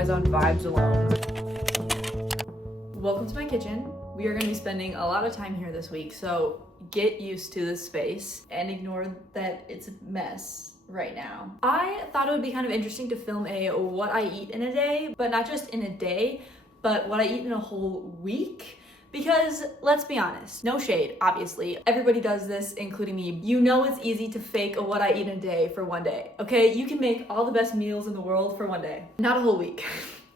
relies on vibes alone. Welcome to my kitchen. We are going to be spending a lot of time here this week, so get used to this space and ignore that it's a mess right now. I thought it would be kind of interesting to film a what I eat in a day, but not just in a day, but what I eat in a whole week. Because let's be honest, no shade, obviously. Everybody does this, including me. You know it's easy to fake a what I eat in a day for one day, okay? You can make all the best meals in the world for one day, not a whole week,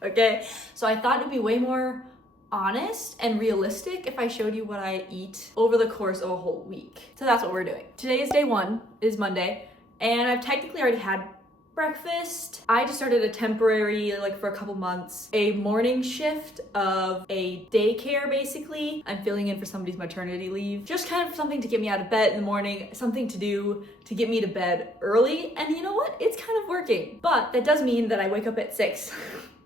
okay? So I thought it'd be way more honest and realistic if I showed you what I eat over the course of a whole week. So that's what we're doing. Today is day one, it is Monday, and I've technically already had breakfast. I just started a temporary, like for a couple months, a morning shift of a daycare basically. I'm filling in for somebody's maternity leave. Just kind of something to get me out of bed in the morning, something to do to get me to bed early. And you know what? It's kind of working. But that does mean that I wake up at 6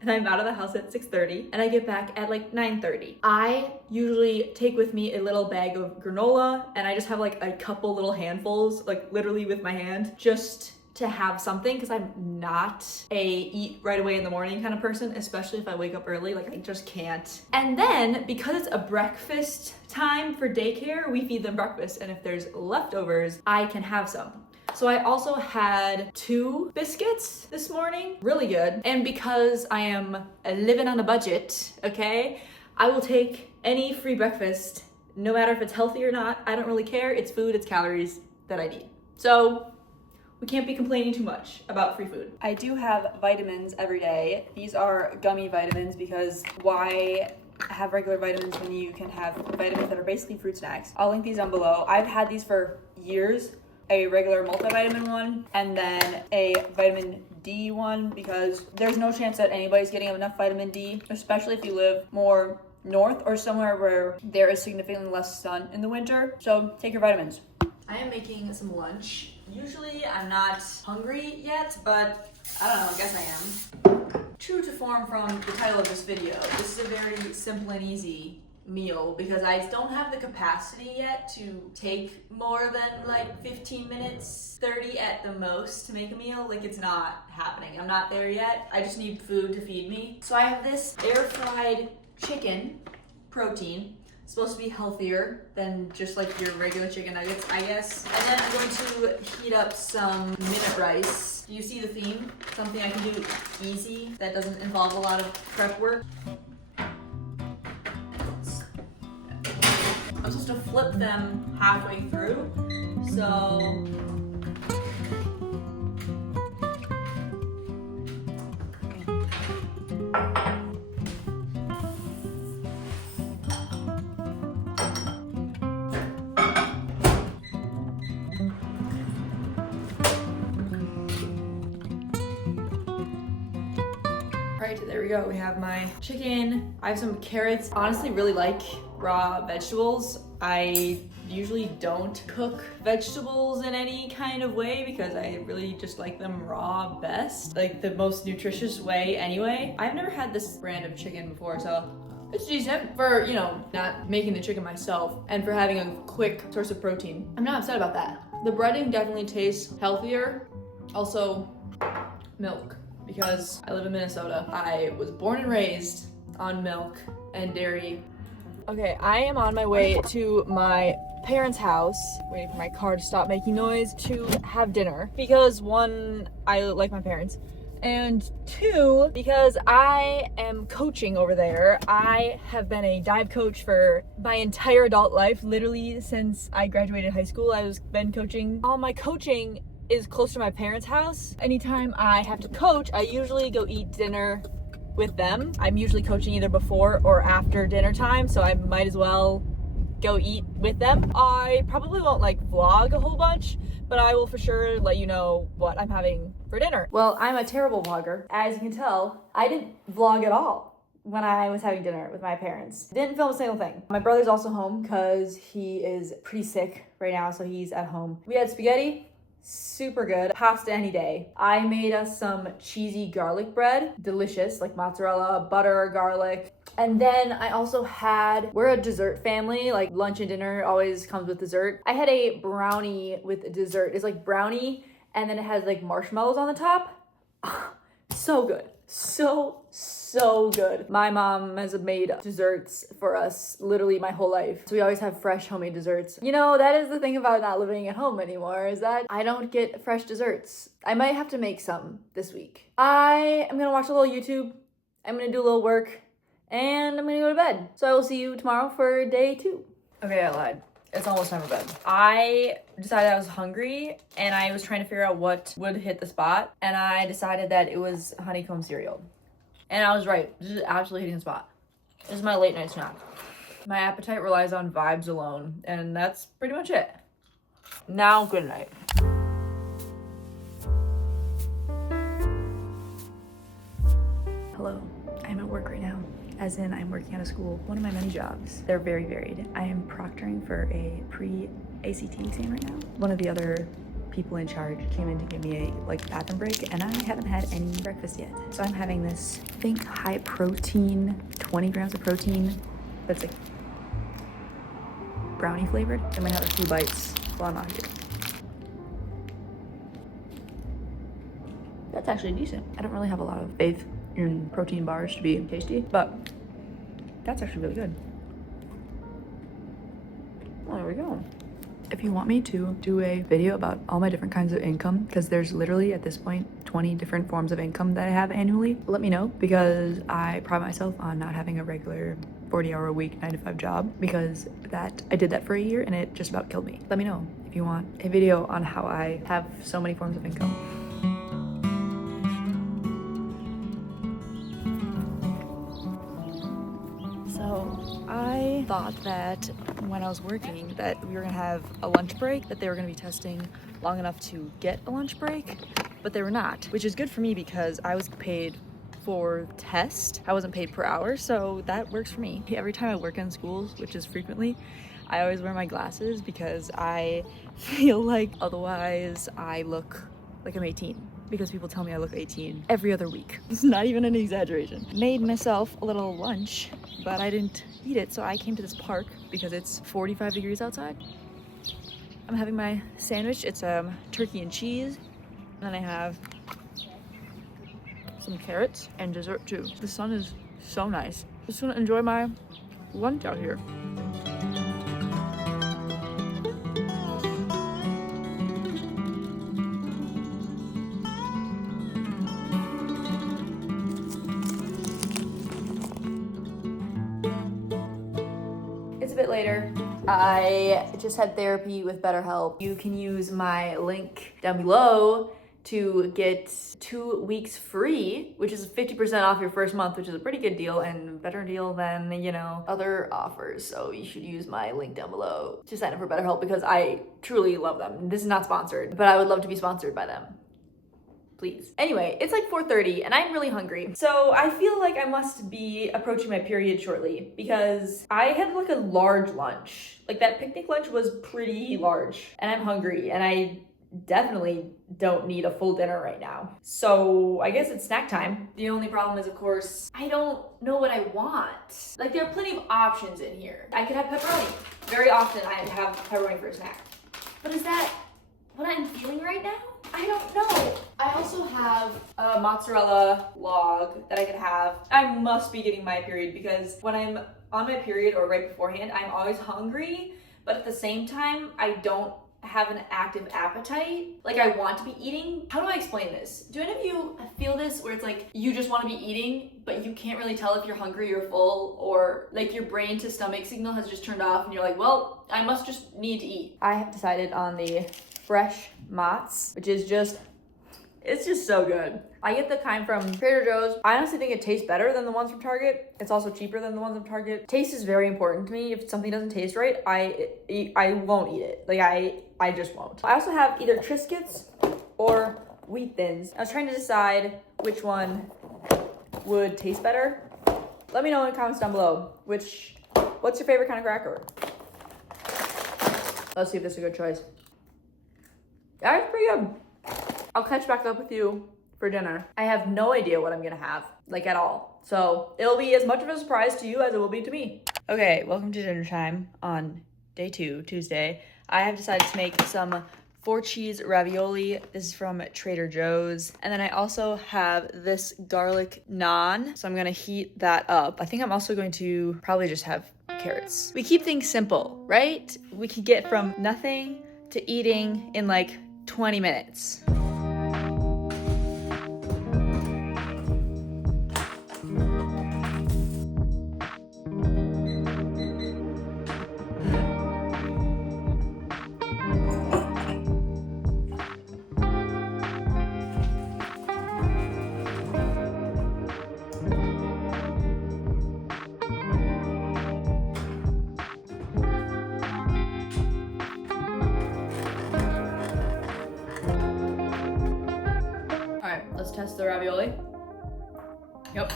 and I'm out of the house at 6:30 and I get back at like 9:30. I usually take with me a little bag of granola and I just have like a couple little handfuls, like literally with my hand, just to have something, because I'm not a eat right away in the morning kind of person, especially if I wake up early, like I just can't. And then because it's a breakfast time for daycare, we feed them breakfast, and if there's leftovers, I can have some. So I also had 2 biscuits this morning, really good. And because I am living on a budget, okay, I will take any free breakfast, no matter if it's healthy or not. I don't really care. It's food, it's calories that I need. So we can't be complaining too much about free food. I do have vitamins every day. These are gummy vitamins because why have regular vitamins when you can have vitamins that are basically fruit snacks? I'll link these down below. I've had these for years, a regular multivitamin one and then a vitamin D one, because there's no chance that anybody's getting enough vitamin D, especially if you live more north or somewhere where there is significantly less sun in the winter. So take your vitamins. I am making some lunch. Usually I'm not hungry yet, but I don't know, I guess I am. True to form from the title of this video, this is a very simple and easy meal because I don't have the capacity yet to take more than like 15 minutes, 30 at the most to make a meal. Like, it's not happening. I'm not there yet. I just need food to feed me. So I have this air fried chicken protein. It's supposed to be healthier than just like your regular chicken nuggets, I guess. And then I'm going to heat up some minute rice. Do you see the theme? Something I can do easy that doesn't involve a lot of prep work. I'm supposed to flip them halfway through. So Alright, there we go. We have my chicken. I have some carrots. Honestly, really like raw vegetables. I usually don't cook vegetables in any kind of way because I really just like them raw best. Like the most nutritious way anyway. I've never had this brand of chicken before, so it's decent for, you know, not making the chicken myself and for having a quick source of protein. I'm not upset about that. The breading definitely tastes healthier. Also, milk. Because I live in Minnesota. I was born and raised on milk and dairy. Okay, I am on my way to my parents' house, waiting for my car to stop making noise, to have dinner. Because 1, I like my parents, and 2, because I am coaching over there. I have been a dive coach for my entire adult life, literally since I graduated high school. I've been coaching. All my coaching is close to my parents' house. Anytime I have to coach, I usually go eat dinner with them. I'm usually coaching either before or after dinner time, so I might as well go eat with them. I probably won't like vlog a whole bunch, but I will for sure let you know what I'm having for dinner. Well, I'm a terrible vlogger. As you can tell, I didn't vlog at all when I was having dinner with my parents. Didn't film a single thing. My brother's also home because he is pretty sick right now, so he's at home. We had spaghetti. Super good. Pasta any day. I made us some cheesy garlic bread. Delicious, like mozzarella, butter, garlic. And then I also had, we're a dessert family, like lunch and dinner always comes with dessert. I had a brownie with dessert. It's like brownie and then it has like marshmallows on the top. So good. So good. My mom has made desserts for us literally my whole life. So we always have fresh homemade desserts. You know, that is the thing about not living at home anymore, is that I don't get fresh desserts. I might have to make some this week. I am gonna watch a little YouTube. I'm gonna do a little work, and I'm gonna go to bed. So I will see you tomorrow for day 2. Okay, I lied. It's almost time for bed. I decided I was hungry and I was trying to figure out what would hit the spot, and I decided that it was honeycomb cereal. And I was right. This is absolutely hitting the spot. This is my late night snack. My appetite relies on vibes alone, and that's pretty much it. Now, good night. Hello, I'm at work right now. As in, I'm working at a school, one of my many jobs. They're very varied. I am proctoring for a pre-ACT exam right now. One of the other people in charge came in to give me a bathroom break, and I haven't had any breakfast yet. So I'm having this, I think, high protein, 20 grams of protein, that's like brownie flavored. I'm gonna have a few bites while I'm out here. That's actually decent. I don't really have a lot of faith in protein bars to be tasty, but that's actually really good. Well, there we go. If you want me to do a video about all my different kinds of income, because there's literally at this point 20 different forms of income that I have annually, let me know, because I pride myself on not having a regular 40-hour-a-week 9-to-5 job, because I did that for a year and it just about killed me. Let me know if you want a video on how I have so many forms of income. So I thought that when I was working that we were gonna have a lunch break, that they were gonna be testing long enough to get a lunch break, but they were not, which is good for me because I was paid for test. I wasn't paid per hour, so that works for me. Every time I work in schools, which is frequently, I always wear my glasses because I feel like otherwise I look like I'm 18. Because people tell me I look 18 every other week. It's not even an exaggeration. Made myself a little lunch, but I didn't eat it, so I came to this park because it's 45 degrees outside. I'm having my sandwich. It's turkey and cheese. And then I have some carrots and dessert too. The sun is so nice. Just gonna enjoy my lunch out here. It's a bit later. I just had therapy with BetterHelp. You can use my link down below to get 2 weeks free, which is 50% off your first month, which is a pretty good deal and a better deal than, other offers. So you should use my link down below to sign up for BetterHelp because I truly love them. This is not sponsored, but I would love to be sponsored by them. Please. Anyway, it's like 4:30 and I'm really hungry. So I feel like I must be approaching my period shortly because I had like a large lunch. Like that picnic lunch was pretty large and I'm hungry and I definitely don't need a full dinner right now. So I guess it's snack time. The only problem is, of course, I don't know what I want. Like there are plenty of options in here. I could have pepperoni. Very often I have pepperoni for a snack. But is that what I'm feeling right now? I don't know. I also have a mozzarella log that I could have. I must be getting my period because when I'm on my period or right beforehand, I'm always hungry, but at the same time, I don't have an active appetite. Like I want to be eating. How do I explain this? Do any of you feel this where it's like you just want to be eating, but you can't really tell if you're hungry or full, or like your brain to stomach signal has just turned off and you're like, well, I must just need to eat. I have decided on the fresh mozz, which is it's just so good. I get the kind from Trader Joe's. I honestly think it tastes better than the ones from Target. It's also cheaper than the ones from Target. Taste is very important to me. If something doesn't taste right, I won't eat it. Like I just won't. I also have either Triscuits or Wheat Thins. I was trying to decide which one would taste better. Let me know in the comments down below. What's your favorite kind of cracker? Let's see if this is a good choice. Yeah, it's pretty good. I'll catch back up with you for dinner. I have no idea what I'm gonna have, like at all. So it'll be as much of a surprise to you as it will be to me. Okay, welcome to dinner time on day 2, Tuesday. I have decided to make some 4 cheese ravioli. This is from Trader Joe's. And then I also have this garlic naan. So I'm gonna heat that up. I think I'm also going to probably just have carrots. We keep things simple, right? We can get from nothing to eating in like 20 minutes. Let's test the ravioli. Yep,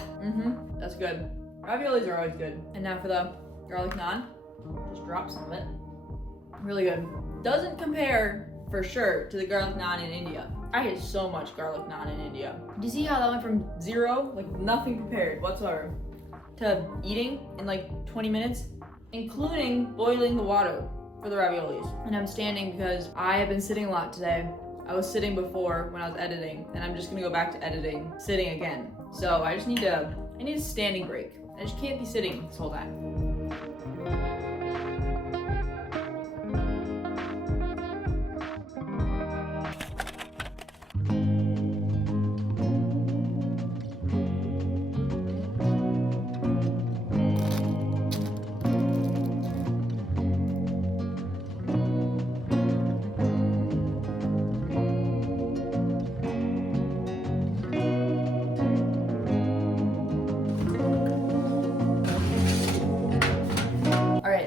that's good. Raviolis are always good. And now for the garlic naan. Just drop some of it. Really good. Doesn't compare, for sure, to the garlic naan in India. I had so much garlic naan in India. Do you see how that went from 0, like nothing prepared whatsoever, to eating in like 20 minutes, including boiling the water for the raviolis? And I'm standing because I have been sitting a lot today. I was sitting before when I was editing, and I'm just gonna go back to editing, sitting again. So I need a standing break. I just can't be sitting this whole time.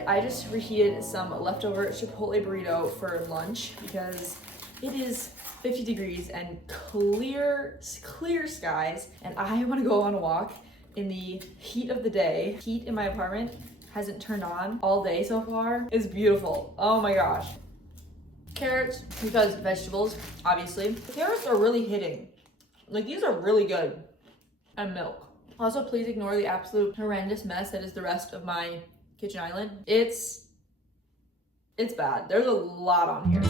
I just reheated some leftover Chipotle burrito for lunch because it is 50 degrees and clear skies, and I want to go on a walk in the heat of the day. Heat in my apartment hasn't turned on all day so far. It's beautiful. Oh my gosh. Carrots, because vegetables, obviously. The carrots are really hitting. Like, these are really good. And milk. Also, please ignore the absolute horrendous mess that is the rest of my kitchen island. It's bad. There's a lot on here.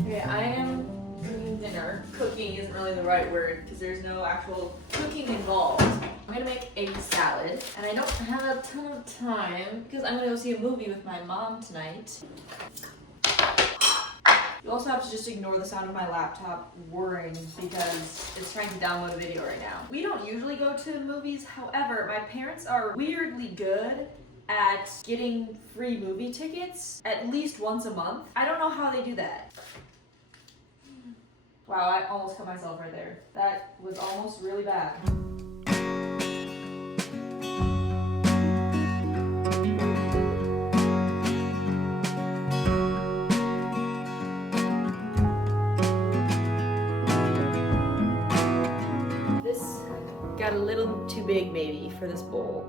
Okay, I am cooking dinner. Cooking isn't really the right word because there's no actual cooking involved. I'm gonna make a salad, and I don't have a ton of time because I'm gonna go see a movie with my mom tonight. You also have to just ignore the sound of my laptop whirring because it's trying to download a video right now. We don't usually go to movies, however, my parents are weirdly good at getting free movie tickets at least once a month. I don't know how they do that. Wow, I almost cut myself right there. That was almost really bad. Got a little too big maybe for this bowl.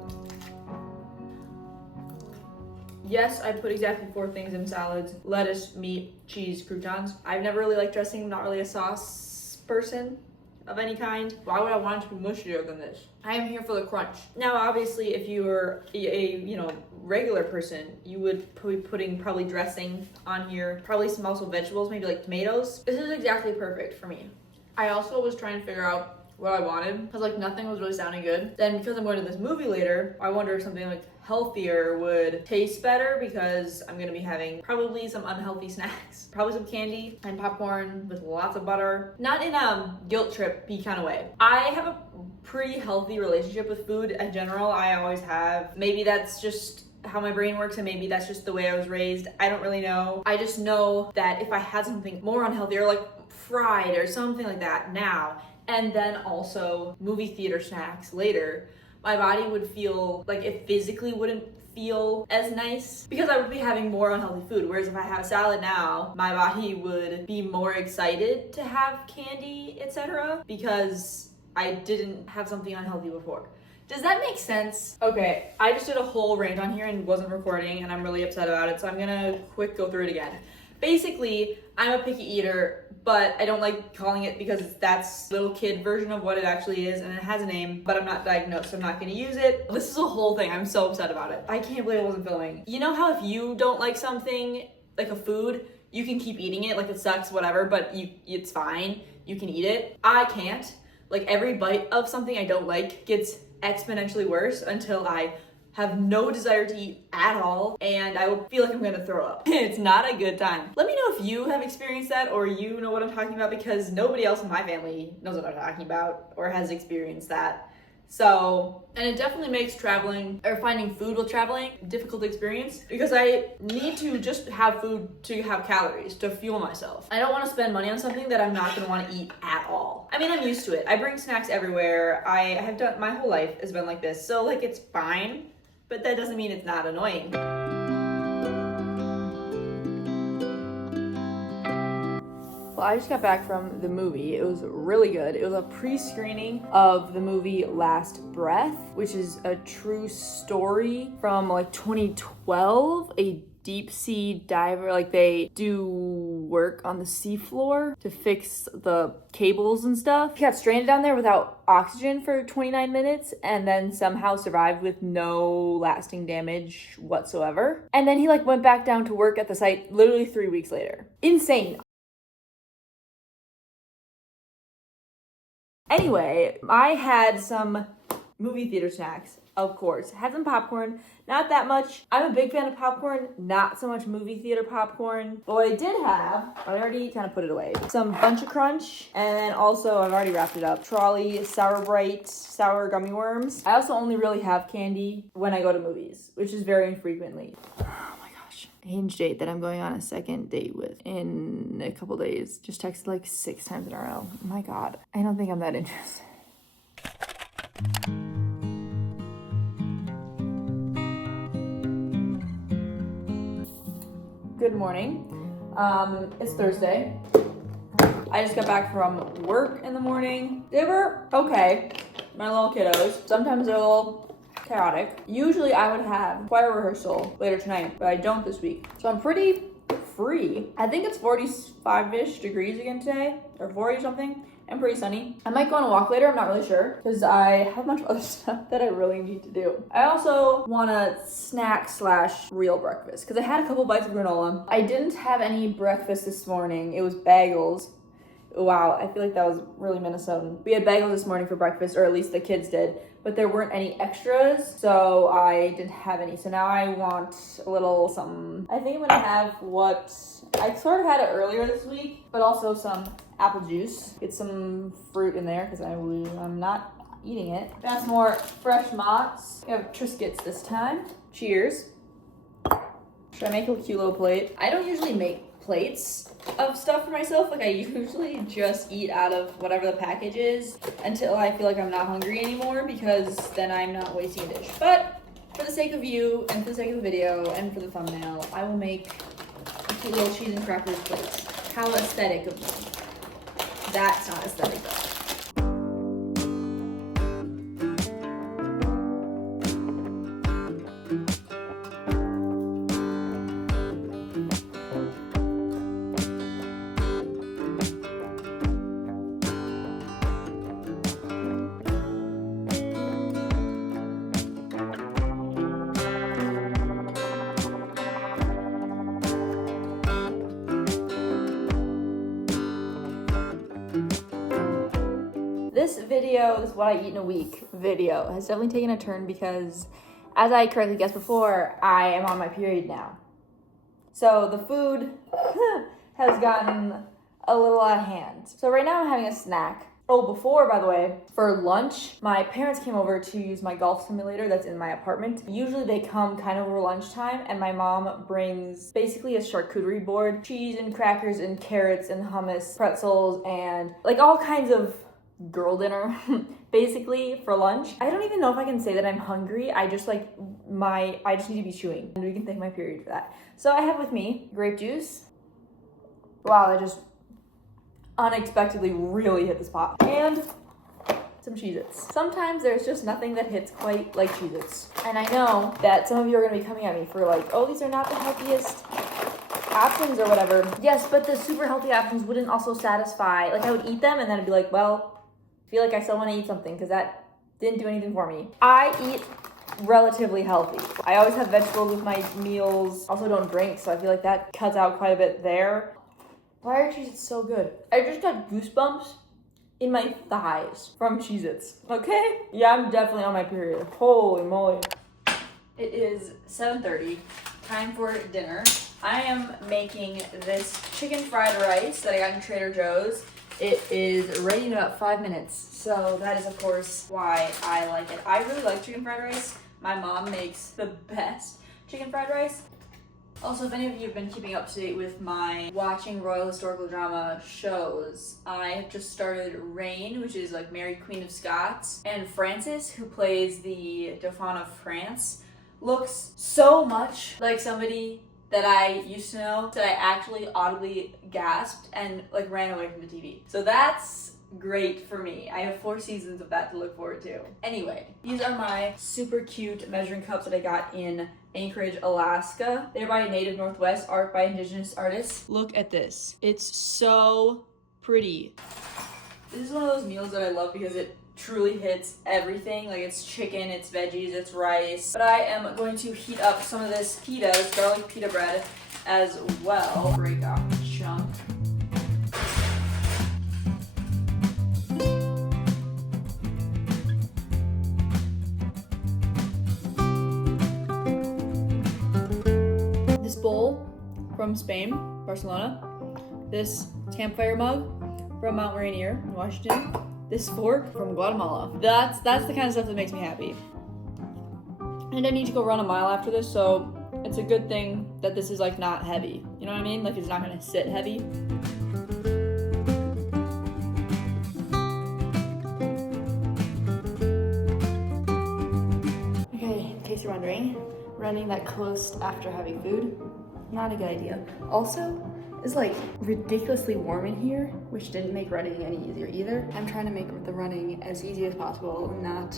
Yes, I put exactly 4 things in salads: lettuce, meat, cheese, croutons. I've never really liked dressing. I'm not really a sauce person of any kind. Why would I want it to be mushier than this? I am here for the crunch. Now, obviously, if you were a regular person, you would be putting probably dressing on here, probably some also vegetables, maybe like tomatoes. This is exactly perfect for me. I also was trying to figure out what I wanted because like nothing was really sounding good. Then because I'm going to this movie later, I wonder if something like healthier would taste better because I'm gonna be having probably some unhealthy snacks. Probably some candy and popcorn with lots of butter. Not in a guilt trip-y kind of way. I have a pretty healthy relationship with food in general. I always have. Maybe that's just how my brain works, and maybe that's just the way I was raised. I don't really know. I just know that if I had something more unhealthy or like fried or something like that now, and then also movie theater snacks later, my body would feel like it physically wouldn't feel as nice because I would be having more unhealthy food. Whereas if I have a salad now, my body would be more excited to have candy, etc., because I didn't have something unhealthy before. Does that make sense? Okay, I just did a whole rant on here and wasn't recording, and I'm really upset about it, so I'm gonna quick go through it again. Basically, I'm a picky eater, but I don't like calling it because that's little kid version of what it actually is, and it has a name, but I'm not diagnosed, so I'm not gonna use it. This is a whole thing. I'm so upset about it. I can't believe I wasn't filming. You know how if you don't like something, like a food, you can keep eating it, like it sucks, whatever, but it's fine. You can eat it. I can't. Like every bite of something I don't like gets exponentially worse until I have no desire to eat at all, and I will feel like I'm gonna throw up. It's not a good time. Let me know if you have experienced that or you know what I'm talking about, because nobody else in my family knows what I'm talking about or has experienced that. So, and it definitely makes traveling or finding food while traveling a difficult experience, because I need to just have food to have calories to fuel myself. I don't want to spend money on something that I'm not going to want to eat at all. I mean, I'm used to it. I bring snacks everywhere. I have done, my whole life has been like this. So like it's fine, but that doesn't mean it's not annoying. Well, I just got back from the movie. It was really good. It was a pre-screening of the movie Last Breath, which is a true story from like 2012. A deep sea diver, like they do work on the seafloor to fix the cables and stuff. He got stranded down there without oxygen for 29 minutes and then somehow survived with no lasting damage whatsoever. And then he like went back down to work at the site literally 3 weeks later. Insane. Anyway, I had some movie theater snacks, of course. Had some popcorn, not that much. I'm a big fan of popcorn, not so much movie theater popcorn. But what I did have, I already kind of put it away, some Bunch of Crunch, and then also, I've already wrapped it up, Trolley Sour Bright Sour Gummy Worms. I also only really have candy when I go to movies, which is very infrequently. Hinge date that I'm going on a second date with in a couple days. Just texted like 6 times in a row. Oh my God, I don't think I'm that interested. Good morning. It's Thursday. I just got back from work in the morning. They were okay. My little kiddos. Sometimes they're a little chaotic. Usually I would have choir rehearsal later tonight, but I don't this week. So I'm pretty free. I think it's 45-ish degrees again today, or 40 something, and pretty sunny. I might go on a walk later, I'm not really sure, because I have a bunch of other stuff that I really need to do. I also want a snack / real breakfast, because I had a couple bites of granola. I didn't have any breakfast this morning. It was bagels. Wow, I feel like that was really Minnesotan. We had bagels this morning for breakfast, or at least the kids did, but there weren't any extras, so I didn't have any. So now I want a little something. I think I'm gonna have what I sort of had it earlier this week, but also some apple juice. Get some fruit in there because I'm not eating it. That's more fresh Mott's. We have Triscuits this time. Cheers. Should I make a cute little plate? I don't usually make plates of stuff for myself. Like I usually just eat out of whatever the package is until I feel like I'm not hungry anymore, because then I'm not wasting a dish. But for the sake of you and for the sake of the video and for the thumbnail, I will make a cute little cheese and crackers plates. How aesthetic of me. That's not aesthetic though. This video, this what I eat in a week video, has definitely taken a turn because, as I correctly guessed before, I am on my period now. So the food has gotten a little out of hand. So right now I'm having a snack. Oh, before, by the way, for lunch, my parents came over to use my golf simulator that's in my apartment. Usually they come kind of over lunchtime, and my mom brings basically a charcuterie board, cheese and crackers and carrots and hummus, pretzels, and like all kinds of girl dinner basically for lunch. I don't even know if I can say that I'm hungry. I just need to be chewing, and we can thank my period for that. So I have with me grape juice. Wow, that just unexpectedly really hit the spot. And some Cheez-Its. Sometimes there's just nothing that hits quite like Cheez-Its. And I know that some of you are gonna be coming at me for like, oh, these are not the healthiest. options or whatever. Yes, but the super healthy options wouldn't also satisfy. Like I would eat them and then I'd be like, well, I feel like I still want to eat something because that didn't do anything for me. I eat relatively healthy. I always have vegetables with my meals. Also don't drink, so I feel like that cuts out quite a bit there. Wire cheese is so good. I just got goosebumps in my thighs from Cheez-Its, okay? Yeah, I'm definitely on my period. Holy moly. It is 7:30, time for dinner. I am making this chicken fried rice that I got in Trader Joe's. It is ready in about 5 minutes, so that is of course why I like it. I really like chicken fried rice. My mom makes the best chicken fried rice. Also, if any of you have been keeping up to date with my watching royal historical drama shows, I have just started Reign, which is like Mary Queen of Scots, and Frances, who plays the Dauphin of France, looks so much like somebody that I used to know that I actually audibly gasped and like ran away from the TV. So that's great for me. I have 4 seasons of that to look forward to. Anyway, these are my super cute measuring cups that I got in Anchorage, Alaska. They're by Native Northwest, art by indigenous artists. Look at this. It's so pretty. This is one of those meals that I love because it truly hits everything. Like it's chicken, it's veggies, it's rice. But I am going to heat up some of this pita, this garlic pita bread as well. Break off a chunk. This bowl from Spain, Barcelona. This campfire mug from Mount Rainier in Washington. This fork from Guatemala. That's the kind of stuff that makes me happy. And I need to go run a mile after this, so it's a good thing that this is like not heavy. You know what I mean? Like it's not gonna sit heavy. Okay, in case you're wondering, running that close after having food, not a good idea. Also, it's like ridiculously warm in here, which didn't make running any easier either. I'm trying to make the running as easy as possible, not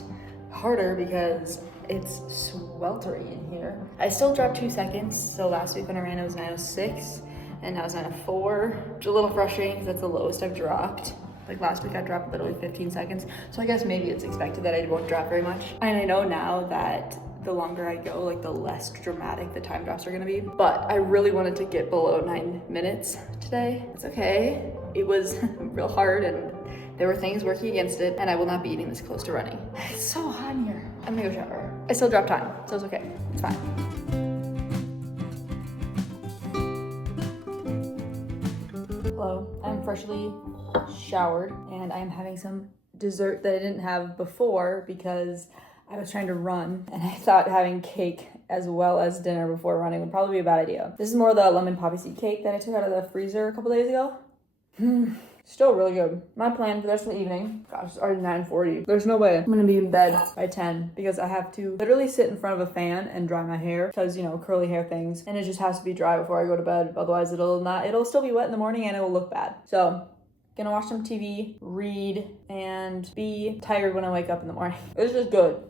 harder because it's sweltering in here. I still dropped 2 seconds. So last week when I ran it was 9:06 and now it's 9:04, which is a little frustrating because that's the lowest I've dropped. Like last week I dropped literally 15 seconds. So I guess maybe it's expected that I won't drop very much. And I know now that the longer I go, like the less dramatic the time drops are gonna be. But I really wanted to get below 9 minutes today. It's okay. It was real hard and there were things working against it, and I will not be eating this close to running. It's so hot in here. I'm gonna go shower. I still dropped time, so it's okay. It's fine. Hello, I'm freshly showered and I am having some dessert that I didn't have before because I was trying to run and I thought having cake as well as dinner before running would probably be a bad idea. This is more of the lemon poppy seed cake that I took out of the freezer a couple days ago. Still really good. My plan for the rest of the evening, gosh, it's already 9:40. There's no way I'm gonna be in bed by 10 because I have to literally sit in front of a fan and dry my hair because, you know, curly hair things. And it just has to be dry before I go to bed. Otherwise it'll still be wet in the morning and it will look bad. So, gonna watch some TV, read, and be tired when I wake up in the morning. This is good.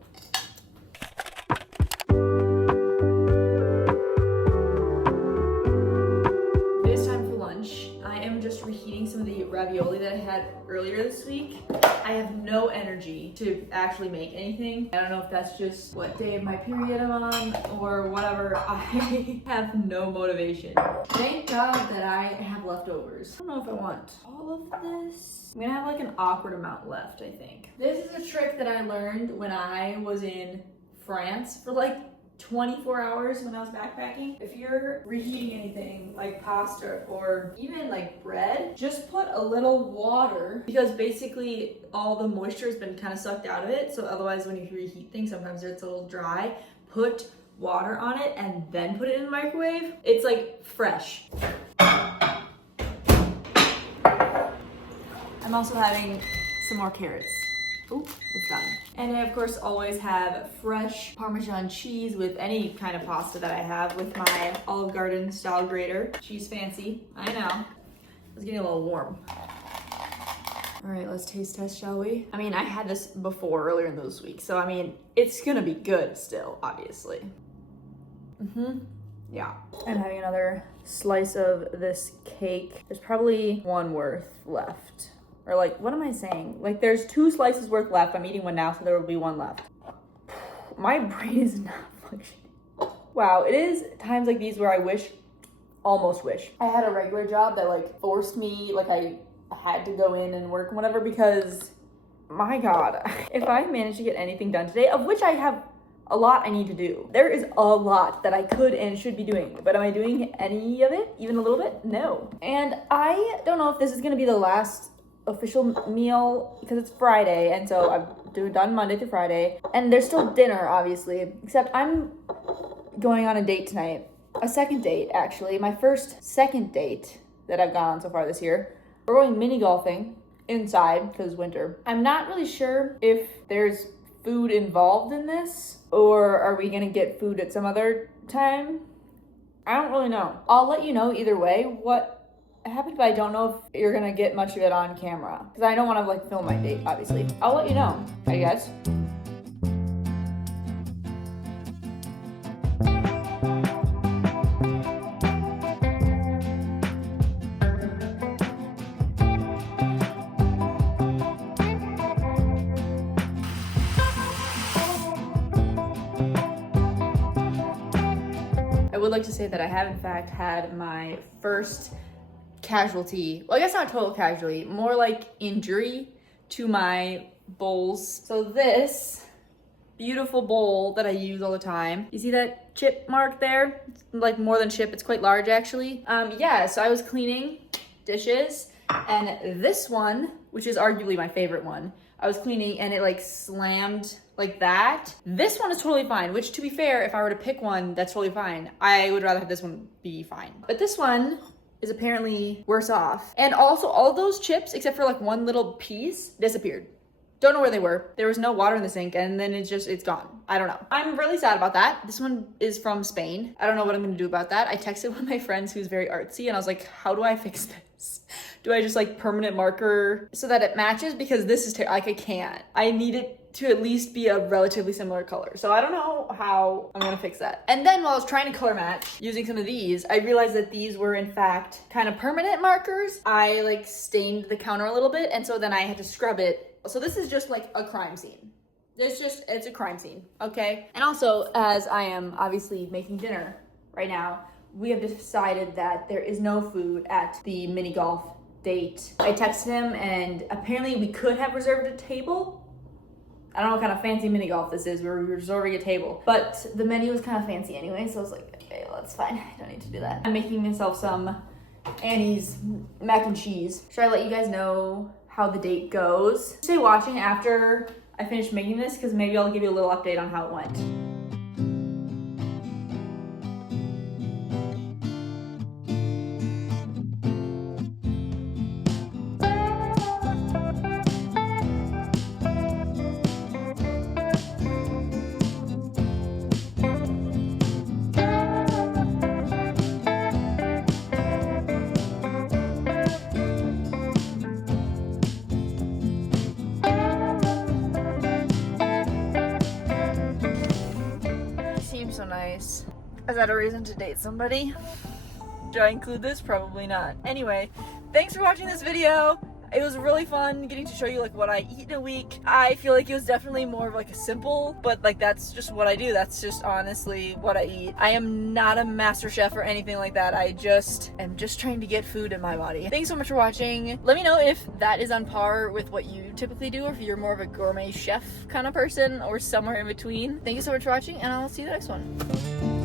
Reheating some of the ravioli that I had earlier this week. I have no energy to actually make anything. I don't know if that's just what day of my period I'm on or whatever. I have no motivation. Thank God that I have leftovers. I don't know if I want all of this. I'm gonna have like an awkward amount left, I think. This is a trick that I learned when I was in France for like 24 hours when I was backpacking. If you're reheating anything like pasta or even like bread, just put a little water because basically all the moisture has been kind of sucked out of it. So otherwise when you reheat things, sometimes it's a little dry. Put water on it and then put it in the microwave. It's like fresh. I'm also having some more carrots. Ooh, it's done. And I of course always have fresh Parmesan cheese with any kind of pasta that I have with my Olive Garden style grater. She's fancy, I know. It's getting a little warm. All right, let's taste test, shall we? I mean, I had this before earlier in this week, so I mean, it's gonna be good still, obviously. Yeah. I'm having another slice of this cake. There's probably one worth left. Or like, what am I saying? Like there's 2 slices worth left. I'm eating one now, so there will be one left. My brain is not functioning. Wow, it is times like these where I almost wish I had a regular job that like forced me, like I had to go in and work and whatever, because my God, if I managed to get anything done today, of which I have a lot I need to do. There is a lot that I could and should be doing, but am I doing any of it? Even a little bit? No. And I don't know if this is gonna be the last official meal because it's Friday, and so I've done Monday through Friday, and there's still dinner, obviously, except I'm going on a date tonight. A second date, actually. My first second date that I've gone on so far this year. We're going mini golfing inside because winter. I'm not really sure if there's food involved in this, or are we gonna get food at some other time? I don't really know. I'll let you know either way what happened, but I don't know if you're gonna get much of it on camera because I don't want to like film my date, obviously. I'll let you know, I guess. I would like to say that I have in fact had my first casualty, well I guess not total casualty, more like injury to my bowls. So this beautiful bowl that I use all the time, you see that chip mark there? It's like more than chip, it's quite large actually. Yeah, so I was cleaning dishes and this one, which is arguably my favorite one, I was cleaning and it like slammed like that. This one is totally fine, which to be fair, if I were to pick one, that's totally fine. I would rather have this one be fine. But this one is apparently worse off. And also all of those chips, except for like one little piece, disappeared. Don't know where they were. There was no water in the sink and then it's gone. I don't know. I'm really sad about that. This one is from Spain. I don't know what I'm gonna do about that. I texted one of my friends who's very artsy and I was like, how do I fix this? Do I just like permanent marker so that it matches? Because this is like, I can't. I need it to at least be a relatively similar color. So I don't know how I'm gonna fix that. And then while I was trying to color match using some of these, I realized that these were in fact kind of permanent markers. I like stained the counter a little bit and so then I had to scrub it. So this is just like a crime scene. It's a crime scene, okay? And also, as I am obviously making dinner right now, we have decided that there is no food at the mini golf date. I texted him and apparently we could have reserved a table. I don't know what kind of fancy mini golf this is. We're reserving a table, but the menu was kind of fancy anyway, so I was like, okay, well, that's fine. I don't need to do that. I'm making myself some Annie's mac and cheese. Should I let you guys know how the date goes? Stay watching after I finish making this because maybe I'll give you a little update on how it went. So nice. Is that a reason to date somebody? Do I include this? Probably not. Anyway, thanks for watching this video. It was really fun getting to show you like what I eat in a week. I feel like it was definitely more of like a simple, but like that's just what I do. That's just honestly what I eat. I am not a master chef or anything like that. I just am just trying to get food in my body. Thanks so much for watching. Let me know if that is on par with what you typically do, or if you're more of a gourmet chef kind of person or somewhere in between. Thank you so much for watching and I'll see you in the next one.